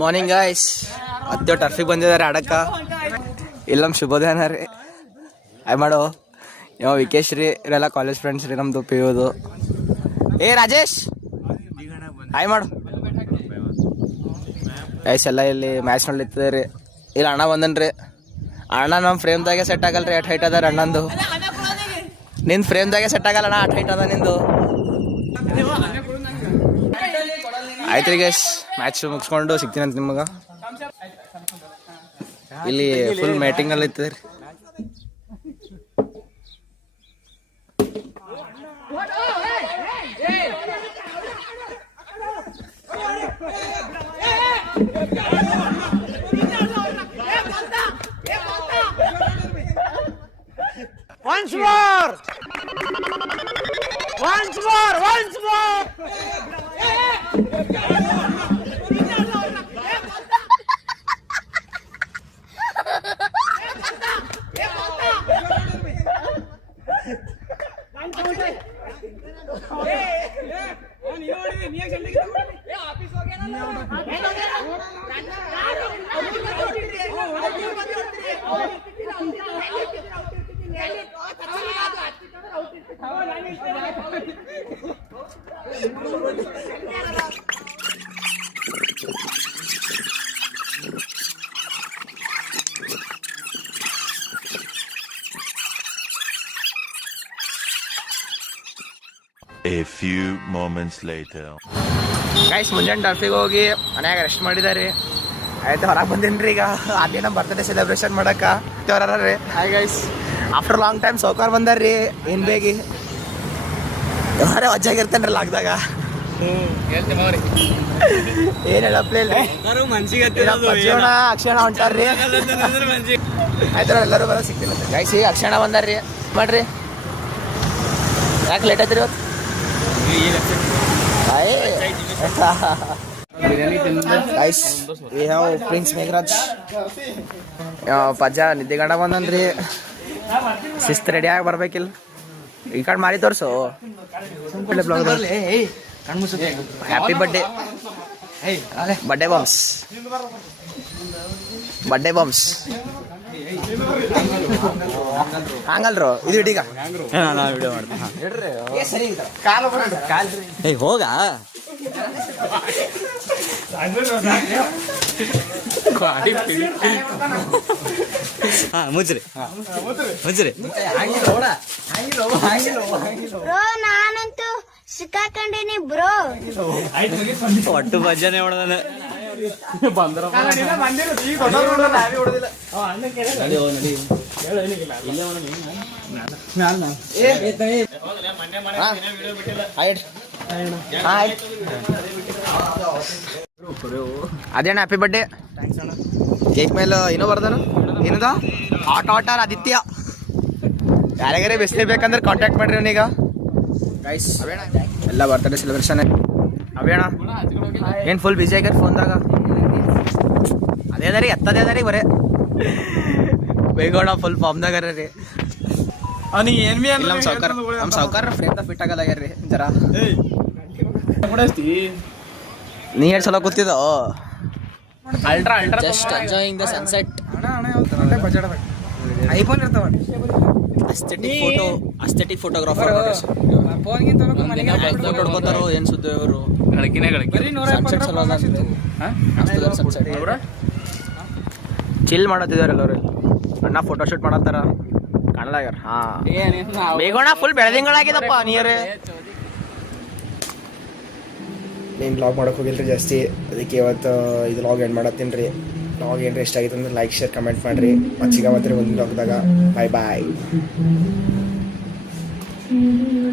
Morning guys, ಮತ್ತೆ ಟರ್ಫಿಗೆ ಬಂದಿದ್ದಾರೆ ಆಡಕ್ಕ. ಇಲ್ಲ ನಮ್ಮ ಶುಭೋದಯನ ರೀ, ಆಯ್ ಮಾಡೋ ಯಾವ ವಿಕೇಶ್ ರೀ, ಇವರೆಲ್ಲ ಕಾಲೇಜ್ ಫ್ರೆಂಡ್ಸ್ ರೀ ನಮ್ದು ಪಿ ಯುದು. ಏ ರಾಜೇಶ್ ಆಯ್ ಮಾಡು ಗೈಸ್. ಎಲ್ಲ ಇಲ್ಲಿ ಮ್ಯಾಚ್ ನೋಡ್ಲಿತ್ತದೆ ರೀ. ಇಲ್ಲಿ ಅಣ್ಣ ಬಂದನ್ರಿ. ಅಣ್ಣ ನಮ್ಮ ಫ್ರೇಮ್ದಾಗೆ ಸೆಟ್ ಆಗಲ್ರಿ, ಅಟ್ ಹೈಟ್ ಅದ ಅಣ್ಣಂದು. ನಿಂದು ಫ್ರೇಮ್ದಾಗೆ ಸೆಟ್ ಆಗಲ್ಲ ಅಣ್ಣ, ಅಟ್ ಹೈಟ್ ಅದ ನಿಂದು. ಆಯ್ತು ರೀ ಗೈಸ್, ಮ್ಯಾಚ್ ಮುಗಿಸ್ಕೊಂಡು ಸಿಗ್ತೀನಿ ಅಂತ ನಿಮಗೆ. ಇಲ್ಲಿ ಫುಲ್ ಮ್ಯಾಟಿಂಗ್ ಅಲ್ಲಿ ಇರ್ತದೆ ರೀ. Once more! Once more! Once more! A few moments later. Guys, ಮುಂಜಾನೆ ಟರ್ಫಿಗೆ ಹೋಗಿ ಮನ್ಯಾಗ ರೆಸ್ಟ್ ಮಾಡಿದಾರೆ. ಆಯ್ತು, ಹೊರಗೆ ಬಂದೀನಿ ರೀ ಈಗ. ಅದೇ ನಮ್ಮ ಬರ್ತ್ಡೇ ಸೆಲೆಬ್ರೇಷನ್ ಮಾಡಕ್ಕೆ ರೀ. Hi guys, after long time ಸೌಕಾರ ಬಂದಾರ್ರಿ. ಏನು ಬೇಗಿ ಯಾರೇ ವಜ್ಜಾಗಿರ್ತೇನೆ ರೀ ಲಾಕ್ದಾಗ. ಏನು ಹೇಳಪ್ಲೇ ಇಲ್ಲ, ಅಕ್ಷಣ ಹೊಂಟಾರ್ರಿ. ಆಯ್ತು, ಎಲ್ಲರೂ ಬರೋ ಸಿಗ್ತಿಲ್ಲ ಗೈಸ್. ಈಗ ಅಕ್ಷಣ ಬಂದಾರ್ರಿ. ಮಾಡ್ರಿ, ಯಾಕೆ ಲೇಟ್ ಆಯ್ತು ರೀ ಇವತ್ತು? Guys, we have prince Megharaj. ಪಜ್ಜ ನಿದ್ದೆಗಂಡ ಬಂದನ್ರಿ. ಶಿಸ್ತು ರೆಡಿಯಾಗಿ ಬರ್ಬೇಕಿಲ್ಲ. ಈ ಕಡೆ ಮಾರಿ ತೋರ್ಸು. Happy birthday, birthday bombs, birthday bombs. ಹಂಗಲ್ರು ಇದು ಇಡೀಗ ವಿಡಿಯೋ ಮಾಡ್ತೀನಿ. ಹೋಗ ಮುಜ್ರಿ ಮುಜ್ರಿ. ನಾನಂತೂ ಸಿಕ್ಕಾಕೊಂಡೇನಿ ಬ್ರೋ. ಒಟ್ಟು ಭಜನೆ ಹೊಡೆದಾನ. ಅದೇಣ್ಣ, ಹ್ಯಾಪಿ ಬರ್ಡೇ. ಕೇಕ್ ಮೇಲೆ ಏನೋ ಬರ್ದಾನ. ಏನದ? ಆಟರ್ ಆದಿತ್ಯ. ಯಾರಿಗಾರೆ ಬಿಸ್ಲಿ ಬೇಕಂದ್ರೆ ಕಾಂಟ್ಯಾಕ್ಟ್ ಮಾಡ್ರಿ ಅವನೀಗ. ಗೈಸ್, ಎಲ್ಲ ಬರ್ತ್ಡೇ ಸೆಲೆಬ್ರೇಷನ್ ಅವೇಣ. ಏನು ಫುಲ್ ಬಿಜಿ ಆಗ್ಯಾರ ಫೋನ್ದಾಗ. ಅದೇ ಅದ ರೀ, ಎತ್ತದೇ ಅದ ರೀ ಬರೇ. ಬೇಗೋಣ ಫುಲ್ ಫಾರ್ಮ್ದಾಗ ರೀ. ನಮ್ಮ ಸಾವುಕಾರ ಫ್ರೇಮ್ದಾಗ ಫಿಟ್ ಆಗಲ್ಲಾಗ್ಯಾರ ರೀ ಜರ. ನೀ ಎರಡು ಸಲ ಕೂತಿದ್ದ. Just enjoying the sunset. IPhone ಇರ್ತಾವ. ಅಸ್ಥೆಟಿಕ್ ಫೋಟೋಗ್ರಾಫರ್ ಫೋಟೋ ಹೊಡ್ಕೋತಾರೋ ಏನು ಸುದ್ದಿ ಇವರು. ಸನ್ಸೆಟ್ ಸಲ ಸನ್ಸೆಟ್ ಚಿಲ್ ಮಾಡತ್ತಿದ್ದಾರೆ ಎಲ್ಲರೂ. ಅಣ್ಣ ಫೋಟೋ ಶೂಟ್ ಮಾಡತ್ತಾರ, ಕಾಣಲಾಗ್ಯಾರ. ಬೇಗೋಣ ಫುಲ್ ಬೆಳೆದಿಂಗಳಾಗಿದಪ್ಪ ನೀರು. ನೀನು ಲಾಗ್ ಮಾಡೋಕೆ ಹೋಗಿಲ್ರಿ ಜಾಸ್ತಿ, ಅದಕ್ಕೆ ಇವತ್ತು ಇದು ಲಾಗ್ ಎಂಡ್ ಮಾಡತ್ತೀನಿ ರೀ. ಲಾಗ್ ಏನ್ರಿ ಇಷ್ಟ ಆಗಿತ್ತು ಅಂದ್ರೆ ಲೈಕ್, ಶೇರ್, ಕಮೆಂಟ್ ಮಾಡಿರಿ. ಮತ್ತೆ ಸಿಗಮತ್ರಿ ಒಂದು ಲಾಗ್ದಾಗ. ಬಾಯ್ ಬಾಯ್.